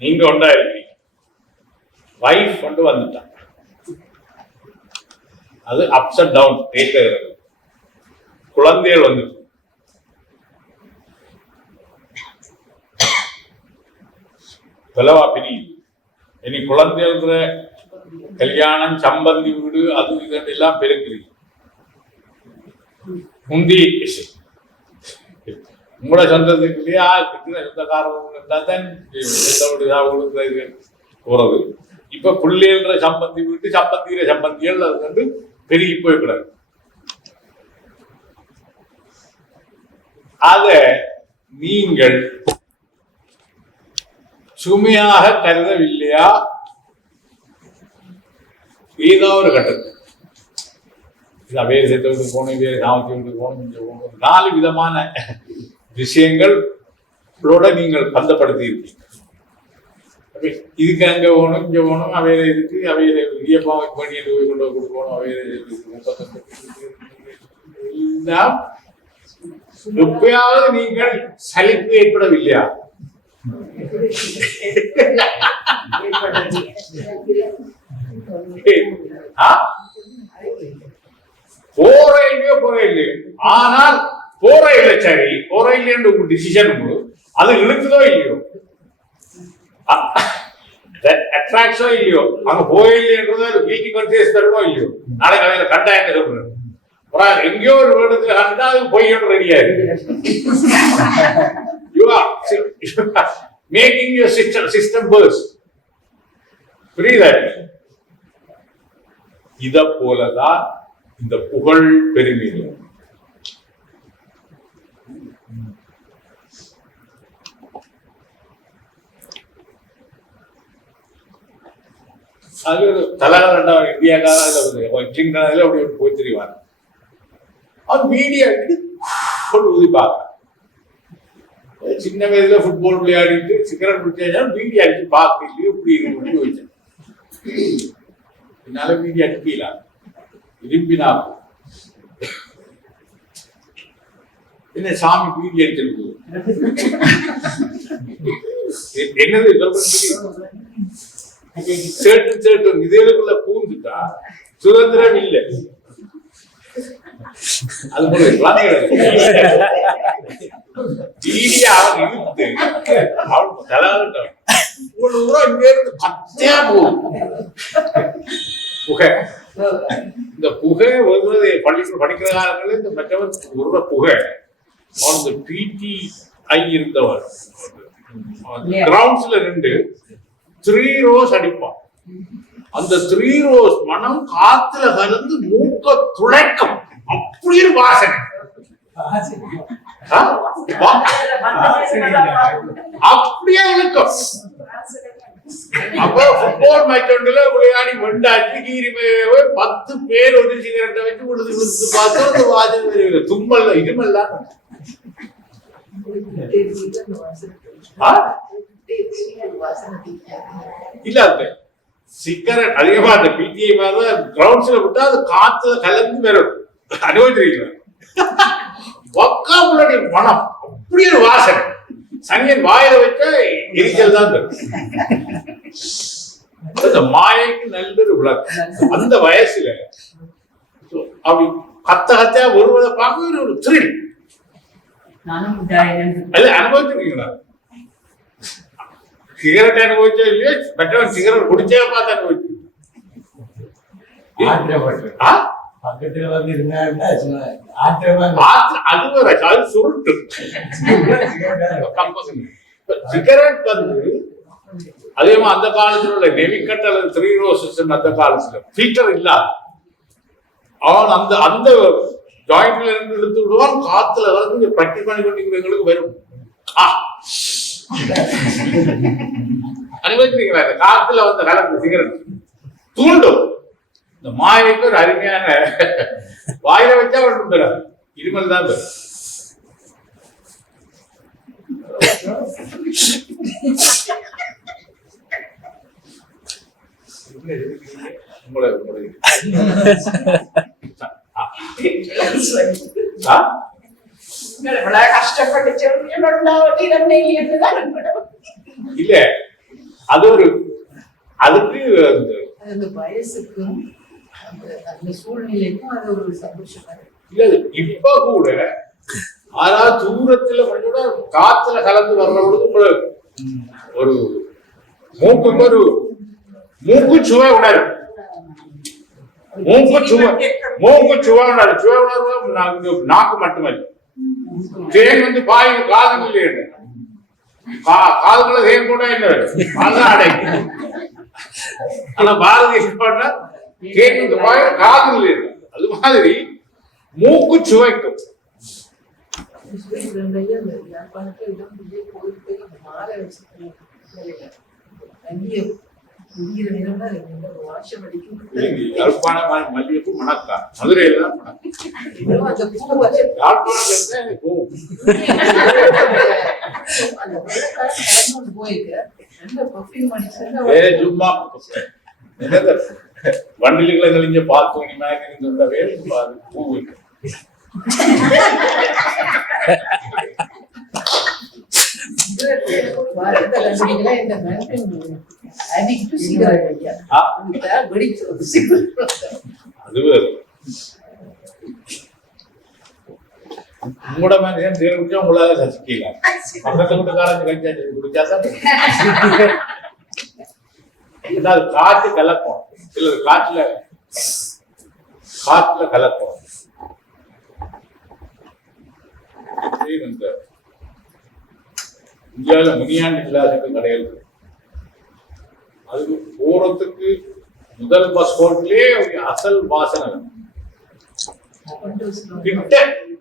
நீங்க ஒன்றா இருக்கீங்க. வைஃப் கொண்டு வந்துட்டான், அது அப்ஸ் அண்ட் டவுன் ஏற்கிறது. குழந்தைகள் வந்து பிரி இனி குழந்தைகள் கல்யாணம், சம்பந்தி வீடு, அது இதெல்லாம் பெருக்குறீங்க. முந்தி உங்களோட சொந்தத்துக்கு இல்லையா சொந்தக்காரங்க போறது. இப்ப பிள்ளைன்ற சம்பந்தி வீட்டு சம்பந்திகிற சம்பந்திகள் அது வந்து பெருகி போய்க்கூடாது. அத நீங்கள் சுமையாக கருதவில்லையா? ஏதோ ஒரு கட்டத்தில் வேறு சேர்த்து போகணும், வேறு நாமத்தி போகணும், இங்க போகணும், 4 விதமான விஷயங்களோட நீங்கள் பந்தப்படுத்தி இருக்கீங்க. இதுக்கு அங்க போகணும், இங்க போகணும், அவையில இருக்கு, அவையில இயப்பாவை பண்ணிட்டு போய் கொண்டு கொடுக்கணும், அவையில எல்லாம் எப்பயாவது நீங்கள் சலிப்பு ஏற்படவில்லையா? போற இல்லையோ, ஆனால் போற இல்லை, சரி போற இல்லையன்ற உங்க டிசிஷன் அது இழுக்குதோ இல்லையோ, அட்ராக்ஷனோ இல்லையோ, அங்க போயில்லைன்றத வீட்டுக்கு கான்சியஸ் தரணும் இல்லையோ, நாளைக்கு அவையில கட்டாயம் சொல்றேன். எங்கேயோ ஒரு வேடத்துல கண்டா அது பொய்யன்னு ரெடியா மேக்கிங் யுவர் சிஸ்டம் பர்ஸ்ட். புரியுதா? இத போலதான் இந்த புகழ் பெருமையிலும் அது தலகா 2வது இந்தியாக்காக அப்படி போய் தெரிவாங்க. அது மீடியா உதிப்பாங்க. சின்ன வயதுல ஃபுட்பால் விளையாடிட்டு சிகரெட் குடிச்சா மீடியா அடிச்சு பார்க்கலையே இப்படி இருக்கு வச்சேன். என்னால மீடியா அடிக்கலாம் விரும்பினா என்ன சாமி மீடியா அடிச்சிருக்கு என்னது சேட்டு இதழுக்குள்ள பூந்துட்டா சுதந்திரம் இல்லை. அது போல டிடியை அவன் இழுத்து அவன் தலைவன் இவ்வளவு தூரம் இங்க இருந்து கத்தியா போகும் புகை. இந்த புகை வருவது படிக்கிற காலங்களில் இந்த மற்றவர் ஒரு புகை அவனுக்கு பிடிஐ இருந்தவர் கிரவுண்ட்ஸ்ல 3 rows அடிப்பான். அந்த 3 rows மனம் காத்துல கலந்து மூக்க துளைக்கும். அப்படி ஒரு வாசனை, அப்படியே இருக்கும். அப்ப ஃபுட்பால் மேட்ச் ஒன்றுல விளையாடி வெண்டாச்சு கீரி 10 பேர் ஒரு சிகரெட்டை வச்சு விழுது விழுந்து பார்த்து வாசனை தும்மல் இருமெல்லாம் இல்ல. அந்த சிகரெட் அதிகமா அந்த பிடிஐ கிரவுண்ட்ஸ்ல விட்டா அது காத்துல கலந்து வரும். அனுபவிச்சிருக்கீங்களா? ஒக்காபுலடி மனம் அப்படி ஒரு வாசனை. சனியன் வாயில வச்சா எரிச்சல் தான் தரும். மாயைக்கு நல்ல ஒரு விளக்கம். அந்த வயசுல அப்படி கத்தையா வருவதை பார்க்க ஒரு த்ரில். அனுபவிச்சிருக்கீங்களா? சிகரெட் அனுபவிச்சா இல்லையோ மற்றவன் சிகரெட் குடிச்சே பார்த்து அனுபவிச்சு அது சுருட்டு. சிகரெட் அதே மாதிரி அந்த காலத்துல உள்ள நெவிக்கட் அல்லது 3 rows அந்த காலத்துல ஃபில்டர் இல்லாத அவன் அந்த அந்த ஜாயிண்ட்ல இருந்து இழுத்து விடுவான். காத்துல வந்து பிராக்டிஸ் பண்ணி கொண்டிருக்கிறவங்களுக்கு வரும். அனுபவிச்சிருக்கீங்களா? இந்த காத்துல வந்து கலந்து சிகரெட் தூண்டும். இந்த மாயைக்கு ஒரு அருமையான வாயில வச்சா ஒன்றும் பெறாது, இருமல் தான் பெறும். இல்ல அது ஒரு அதுக்கு அந்த வயசுக்கும் அந்த சூழ்நிலைக்கும் அது ஒரு சந்தோஷம். இல்ல இப்ப கூட ஆறாவது தூரத்துல கூட காத்துல கலந்து வர்ற பொழுது ஒரு மூக்குக்கு ஒரு மூக்கு சுவை உணரும். மூக்கு சுவை உணரும். சுவை உணர்வு நாக்கு மட்டுமல்ல, தேன் வந்து பாய் காதும் இல்லையே. காதுக்குள்ள தேன் போட்டா என்ன அதுதான் அடைக்கும். ஆனா பாரதி பண்ணா தேன் வந்து பாய் காது இல்லையே. அது மாதிரி மூக்கு சுவைக்கும். மல்லிகைப்பூ மணக்கா மதுரையில தான் சும்மா வண்டிலுகளை நெளிஞ்ச பார்த்து பூ உங்களோட மேன் குடிச்சா உங்களால ரசிக்கலாம். பக்கத்து வீட்டுக்காரங்க குடிச்சாதான் காற்று கலக்கும். சிலர் காற்றுல கலக்கும். இந்தியாவில முனியாண்டு இல்லாத கடைகள் அதுக்கு போறதுக்கு முதல் பஸ் போர்ட்லயே அசல் வாசனை.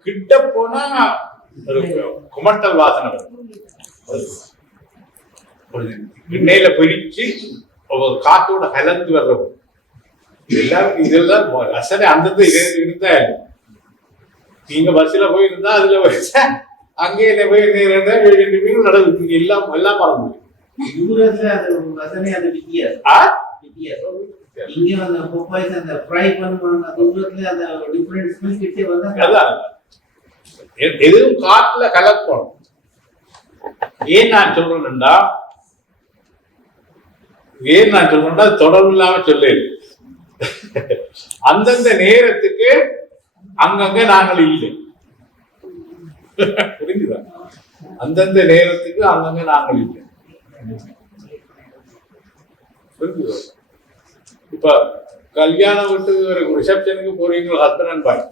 கிட்ட போனா குமட்டல் வாசனை வரும். எண்ணெயில பொரிச்சு காத்தோட கலந்து வர்றது இதெல்லாம் ரசனை அந்தந்த இருந்தா. நீங்க பஸ்ல போயிருந்தா அதுல வச்சா அங்கே போய் நடக்குது. எல்லாம் எல்லாம் மறந்து தூரத்துல அது வசனை அது இங்க அந்த பொப்பாய்ஸ் அந்த ஃப்ரை பண்ணுவாங்க. தூரத்துல அந்த டிஃபரண்ட் ஸ்மெல் கிட்டே வந்தா எதுவும் காட்டுல கலக்கணும். ஏன் நான் சொல்றேன்னா தொடர்பு இல்லாம சொல்லு. அந்தந்த நேரத்துக்கு அங்கங்க நாங்கள் இல்லை. புரிஞ்சுதா? அந்தந்த நேரத்துக்கு அங்கங்க நாங்கள் இல்லை. புரிஞ்சுதா? இப்ப கல்யாண வீட்டுக்கு ரிசப்ஷனுக்கு போறீங்க, ஹஸ்பண்ட் அண்ட் வைஃப்,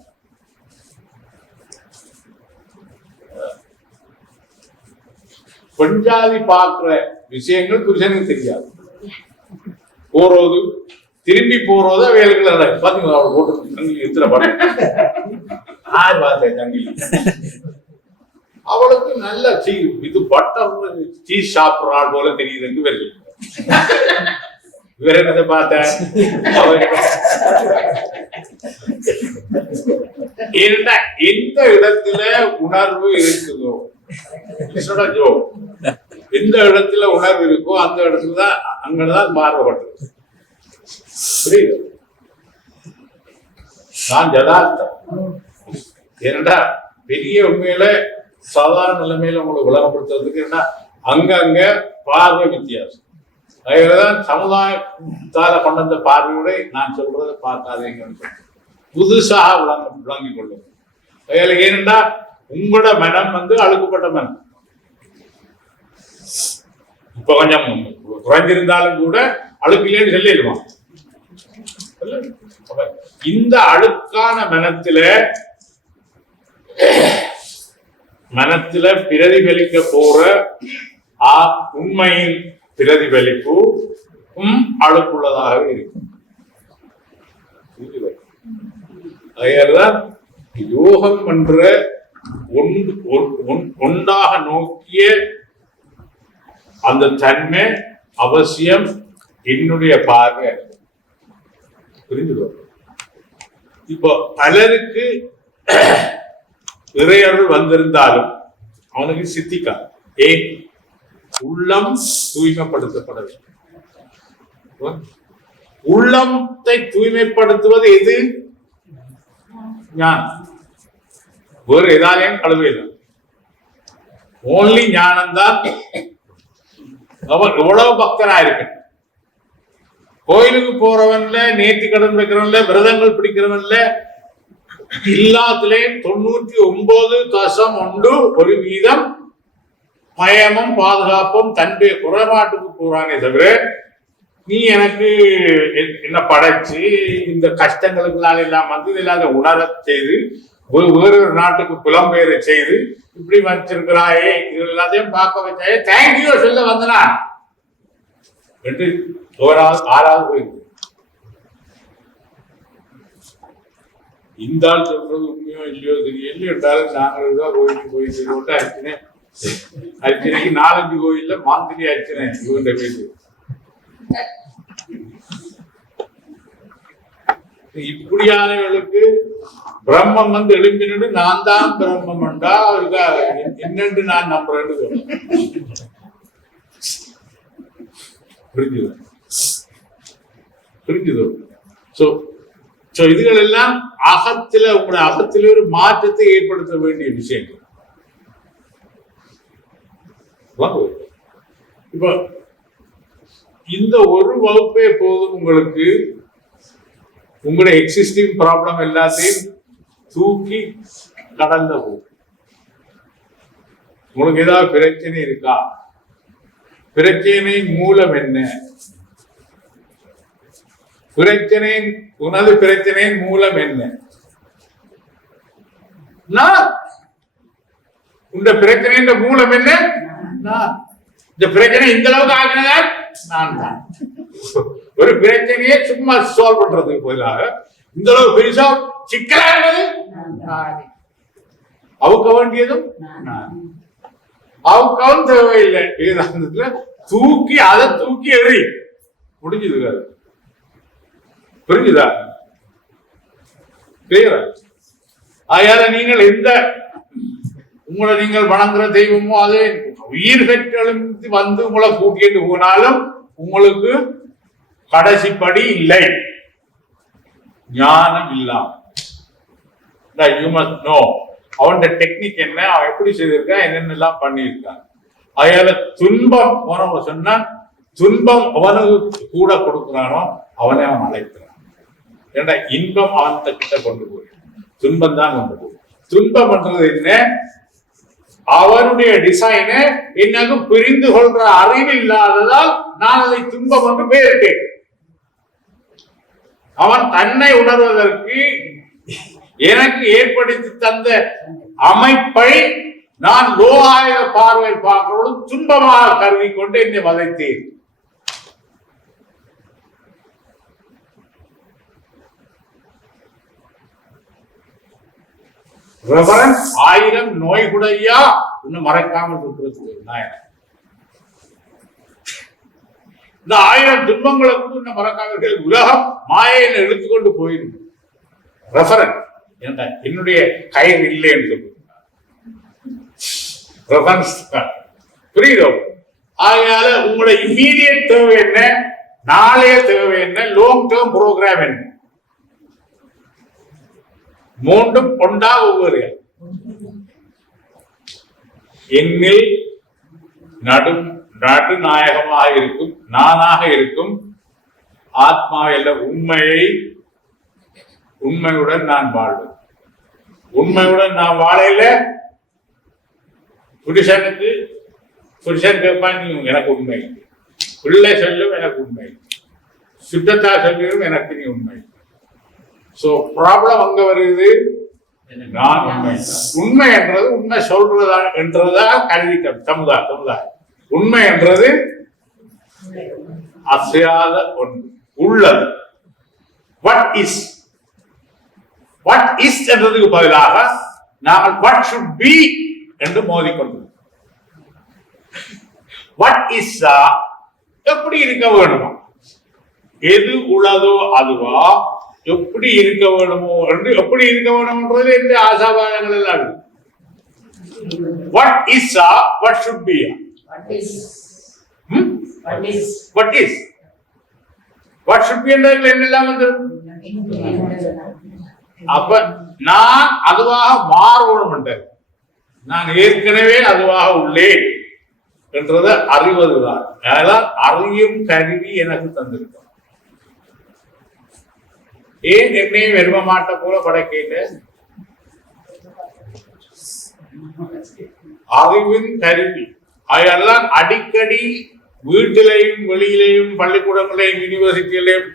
பெண்ஜாதி பார்க்கிற விஷயங்கள் புருஷனுக்கு தெரியாது. போறது திரும்பி போறதா வேலைகள் பாத்தீங்களா? அவள் போட்டு எத்தனை படம் ஆறு பார்த்தேன் தங்கிலி. அவளுக்கு நல்ல இது பட்டர் சீஸ் சாப்பிடுற ஆள் போல தெரியுதுன்னு வேறு வேற என்னதை பார்த்தேன். எந்த இடத்துல உணர்வு இருக்குதோ, எந்த இடத்துல உணர்வு இருக்கோ அந்த இடத்துலதான் அங்கதான் பார்வைப்பட்டது. புரியுது? நான் ஜதார்த்தம். ஏனண்டா பெரிய உண்மையில சாதாரண நிலைமையில உங்களுக்கு விளங்கப்படுத்துறதுக்கு என்ன, அங்கங்க பார்வை வித்தியாசம். அதுதான் சமுதாயத்தால கொண்ட பார்வையோட நான் சொல்றதை பார்க்காதீங்கன்னு புதுசாக விளங்கிக் கொள்ளும். அதுல ஏனென்றா உங்களோட மனம் அழுக்கப்பட்ட மனம். இப்ப கொஞ்சம் குறைஞ்சிருந்தாலும் கூட அழுக்கிலேன்னு சொல்லிடுவான். இந்த அழுக்கான மனத்துல பிரதிபலிக்க போற உண்மையின் பிரதிபலிப்பு அழுக்குள்ளதாக இருக்கும். அதனால்தான் யோகம் என்ற ஒன்றாக நோக்கிய அந்த தன்மை அவசியம். என்னுடைய பார்வை புரிஞ்சுக்கோ. இப்போ பலருக்கு இறையருள் வந்திருந்தாலும் அவனுக்கு சித்திக்கா. ஏன்? உள்ளம் தூய்மைப்படுத்தப்பட வேண்டும். உள்ளத்தை தூய்மைப்படுத்துவது எது? ஞானம். வேறு ஏதாலையும் கழுவையில் ஓன்லி ஞானம்தான். அவன் எவ்வளவு பக்தனா இருக்கு. கோயிலுக்கு போறவன்ல, நேர்த்தி கடன் வைக்கிறவன்ல, விரதங்கள் பிடிக்கிறவன்ல, எல்லாத்திலையும் 99.1% மயமும் பாதுகாப்பும் தன்னுடைய குறைபாட்டுக்கு போறானே தவிர, நீ எனக்கு என்ன படைச்சு இந்த கஷ்டங்களுக்குள்ளால எல்லாம் இல்லாத உணர செய்து வேறு ஒரு நாட்டுக்கு புலம்பெயர செய்து இப்படி வச்சிருக்கிறாயே, இது எல்லாத்தையும் பார்க்க வச்சாயே, தேங்க்யூ சொல்ல வந்தனா என்று ஆறாவது போயிருக்கு. இந்த ஆள் சொல்றது உண்மையோ இல்லையோ தெரியல என்றாலும் நாங்கள் தான் கோயிலுக்கு போய் செய்து அர்ச்சனை. அர்ச்சனைக்கு 4-5 கோயில்ல மாந்திரி அர்ச்சனை இவங்க பேரு. இப்படியானவர்களுக்கு பிரம்மம் எழுப்பினு நான் தான் பிரம்மம் என்றா அவருக்கு என்னென்று நான் நம்புறேன்னு புரிஞ்சுது. புரிஞ்சுதோ? இதுகள் எல்லாம் அகத்துல உங்களுடைய அகத்தில ஒரு மாற்றத்தை ஏற்படுத்த வேண்டிய விஷயங்கள். இப்ப இந்த ஒரு வகுப்பே போதும் உங்களுக்கு உங்களுடைய எக்ஸிஸ்டிங் ப்ராப்ளம் எல்லாத்தையும் தூக்கி கடந்த போகும். உங்களுக்கு ஏதாவது பிரச்சனை இருக்கா? பிரச்சனை மூலம் என்ன? உனது பிரச்சனையின் மூலம் என்ன? இந்த பிரச்சனையின் மூலம் என்ன? இந்த பிரச்சனை இந்த அளவுக்கு ஆகினதா நான் தான். ஒரு பிரச்சனையை சும்மா சால்வ் பண்றதுக்கு பதிலாக இந்த அளவு பெருசா சிக்கலானது அவுக்க வேண்டியதும் அவுக்கவும் தேவையில்லை. வேதாந்தத்துல அதை தூக்கி எறி முடிஞ்சது. புரிஞ்சுதா? கிளியரா? ஆயால நீங்கள் எந்த உங்களை நீங்கள் வணங்குற தெய்வமோ அது உயிர் பெற்றெழுந்து உங்களை கூட்டிட்டு போனாலும் உங்களுக்கு கடைசிப்படி இல்லை, ஞானம் இல்லாம. அவன் டெக்னிக் என்ன, அவன் எப்படி செய்திருக்கான், என்னென்னலாம் பண்ணியிருக்கான். அயால துன்பம் போனவங்க சொன்னா துன்பம் அவனுக்கு கூட கொடுக்கிறானோ அவனை அவன் அழைக்கிறான். ஏன்னா இன்பம் அவன் கிட்ட கொண்டு போய் துன்பம் தான் கொண்டது. துன்பம் பண்றது என்ன? அவனுடைய டிசைனை எனக்கு புரிந்து கொள்ற அறிவு இல்லாததால் நான் அதை துன்பம் என்று பெயரிட்டேன். அவன் தன்னை உணர்வதற்கு எனக்கு ஏற்படுத்தி தந்த அமைப்பை நான் லோகாயுத பார்வையில் பார்க்கிறோடு துன்பமாக கருதி கொண்டு என்னை வதைத்தேன். ரெவரன்ஸ் 1000 நோய்குடையா இன்னும் மறைக்காமல் இருக்கிறது நாயன. இந்த 1000 துன்பங்களை கூட இன்னும் மறக்காமல் உலகம் மாயையில் இழுத்துக்கொண்டு போயிடும். ரெஃபரன்ஸ் என்னுடைய கயிறு இல்லை என்று சொல்லுங்க. ரெஃபரன்ஸ் புரியுதோ? ஆகையால உங்களோட இம்மீடியட் தேவை என்ன, நாளைய தேவை என்ன, லாங் டேர்ம் ப்ரோக்ராம் என்ன, மூன்றும் கொண்டா ஒவ்வொரு எண்ணில் நடுநாயகமாக இருக்கும் நானாக இருக்கும் ஆத்மாவில் உண்மையுடன் நான் வாழ்வேன். உண்மையுடன் நான் வாழையில புருஷன் கேட்பான் நீ எனக்கு உண்மை, பிள்ளை சொல்லும் எனக்கு உண்மை, சுத்தத்தா சொல்லும் எனக்கு நீ உண்மை. சோ ப்ராப்ளம் அங்க வருது. நான் உண்மை என்றது உண்மை சொல்றதா என்றதா கல்விக்கம் சமுதாயம். உண்மை என்றது அசையாத ஒன்று உள்ளது. வாட் இஸ் என்றதுக்கு பதிலாக நாங்கள் வாட் ஷுட் பி என்று மோதிக்கொண்டோம். வாட் இஸ் எப்படி இருக்க வேணுமா, எது உள்ளதோ அதுவா, எப்படி இருக்க வேணுமோ என்று எப்படி இருக்க வேணும்ன்றது எந்த ஆசாபாதங்கள் எல்லாம் இருக்கு. What is what should be what should be என்றதுல என்னெல்லாம் வந்துடும். அப்ப நான் அதுவாக மாறணும் என்றது, நான் ஏற்கனவே அதுவாக உள்ளேன் என்றதை அறிவதுதான். அதனால் அறியும் கருவி எனக்கு தந்திருக்கும். ஏன் என்னையும் வெறும மாட்ட போல படைக்கல? அறிவின் கருவி. அதெல்லாம் அடிக்கடி வீட்டிலையும் வெளியிலையும் பள்ளிக்கூடங்களையும் யூனிவர்சிட்டியிலையும்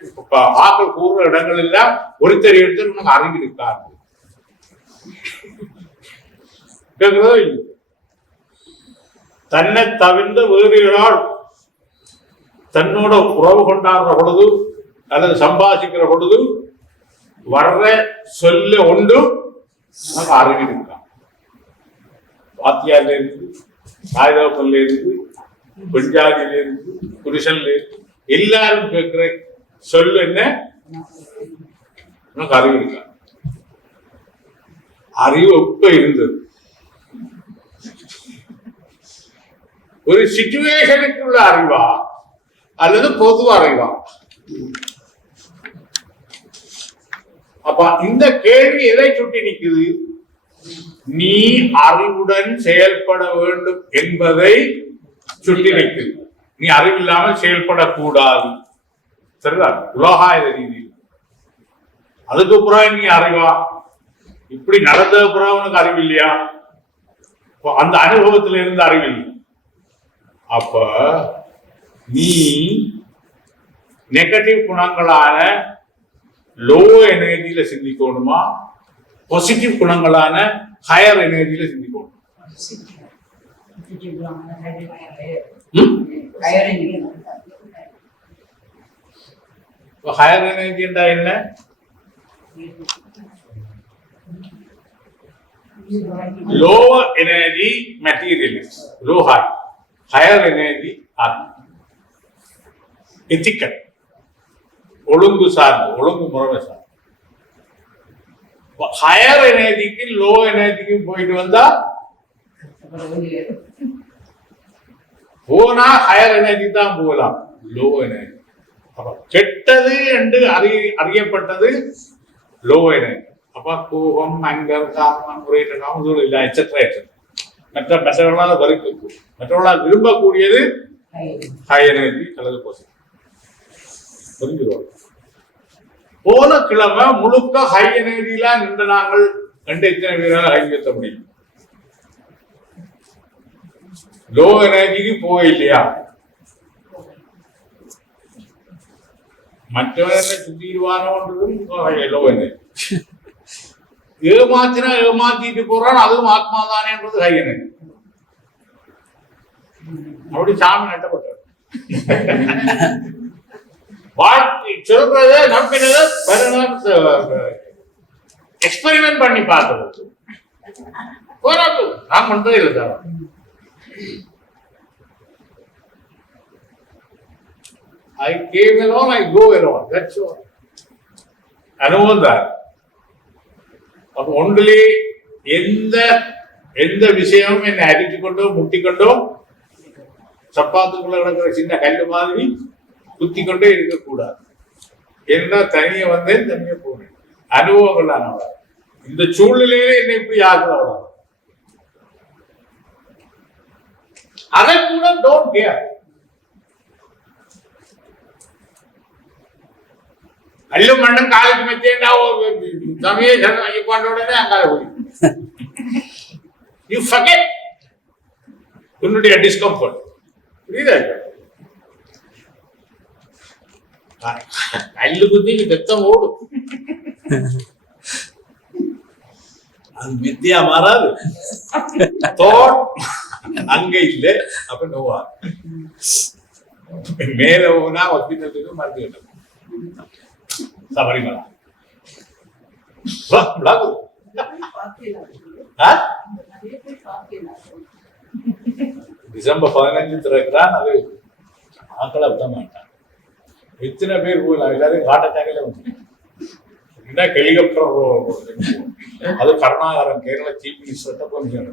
ஆக்கள் கூறுற இடங்கள் எல்லாம் ஒருத்தர் எடுத்து உனக்கு அறிவு இருக்காரு. தன்னை தவிர்ந்த வேறுகளால் தன்னோட உறவு கொண்டாடுற பொழுது அல்லது சம்பாதிக்கிற பொழுது வர்ற சொல்ல ஒன்றும் நமக்கு அறிவு இருக்கான். வாத்தியார்ல இருந்து, சாய்தவப்பல்ல இருந்து, பெண்ஜாதியில இருந்து, புருஷன்ல இருந்து எல்லாரும் கேட்கிற சொல்லு என்ன, நமக்கு அறிவு இருக்கா? அறிவு எப்ப இருந்தது? ஒரு சிச்சுவேஷனுக்கு உள்ள அறிவா அல்லது பொது அறிவா? அப்ப இந்த கேள்வி எதை சுட்டி நிற்குது? நீ அறிவுடன் செயல்பட வேண்டும் என்பதை சுட்டி நிற்குது. நீ அறிவில்லாமல் செயல்படக்கூடாது. சரிதான்? உலகாயுத ரீதியில். அதுக்கப்புறம் நீ அறிவா? இப்படி நடந்த அப்புறம் உனக்கு அறிவு இல்லையா? அந்த அனுபவத்தில் இருந்து அறிவில்லை. அப்ப நீ நெகட்டிவ் குணங்களான லோ எனர்ஜியில சிந்திக்கணுமா, பாசிட்டிவ் குணங்களான ஹையர் எனர்ஜியில சிந்திக்கணும்? ஹையர் எனர்ஜி என்றா என்ன? Lower energy materialist, low high. Higher energy ethical. ஒழுங்கு சார்ந்து, ஒழுங்கு முறை சார்ந்து. ஹையர் எனர்ஜிக்கு லோ எனர்ஜிக்கு போயிட்டு வந்தா போனா ஹையர் எனர்ஜி தான் போகலாம். லோ எனர்ஜி கெட்டது என்று அறியப்பட்டது லோ எனர்ஜி. அப்ப கோபம், அங்கர், காமம், முறையீட்டு காமம் இல்லை, எக்ஸெட்ரா மற்றவர்களால் மற்றவர்களால் விரும்பக்கூடியது ஹை எனர்ஜி அல்லது பாசிட்டிவ். புரிஞ்சுருவோம். போன கிழமை முழுக்க ஹை எனர்ஜில நின்று நாங்கள் கண்டு இத்தனை பேரால் ஹை ஏற்ற முடியும். லோ எனர்ஜிக்கு போக இல்லையா? மற்றவன் சுத்திடுவானோன்றதும் லோ எனர்ஜி. ஏமாத்தினா ஏமாத்திட்டு போறான், அதுவும் ஆத்மா தானேன்றது ஹை எனர்ஜி. அப்படி சாமி நட்டப்பட்டார். சொல்றத நம்பினத எக்ஸ்பெரிமெண்ட் பண்ணி பார்த்தது போராது. நான் பண்றதே இல்லை sir. I came alone, I go alone. That's all. அனுபவம் தான். அப்ப ஒன்றிலே எந்த விஷயமும் என்னை அடித்து கொண்டோ முட்டிக்கொண்டோ சப்பாத்துக்குள்ள கிடக்கிற சின்ன கல்லு மாதிரி குத்தி கொண்டே இருக்கக்கூடாது. என்ன தனியே வந்தேன், தனியே போனேன். அனுபவங்கள் தான் அவ்வளவு. இந்த சூழ்நிலையிலே என்னை இப்படி ஆகுது அவ்வளவு. அதை கூட டோன்ட் கேர். கல்லும் மண்ணும் காலுக்கு மெச்சேண்டா சமய கொண்டோடனே அங்கால போய் யூ ஃபர்கெட் உன்னுடைய டிஸ்கம்ஃபர்ட். புரியுதா? கல்லு குத்தி ரத்தம் ஓடும், அது வித்தியா மாறாது. அங்க இல்ல அப்ப நோவா மேல போனா ஹாஸ்பிட்டலுக்கு மருந்து கட்டணும். சபரிமலா டிசம்பர் 15 திறக்கிறான். அது ஆக்களை விட மாட்டான். எத்தனை பேர் போகலாம், எல்லாரும் ஹார்ட் அட்டாக்ல வந்து ஹெலிகாப்டர். அது கருணாகரன் கேரள சீஃப் மினிஸ்டர் கொஞ்சம்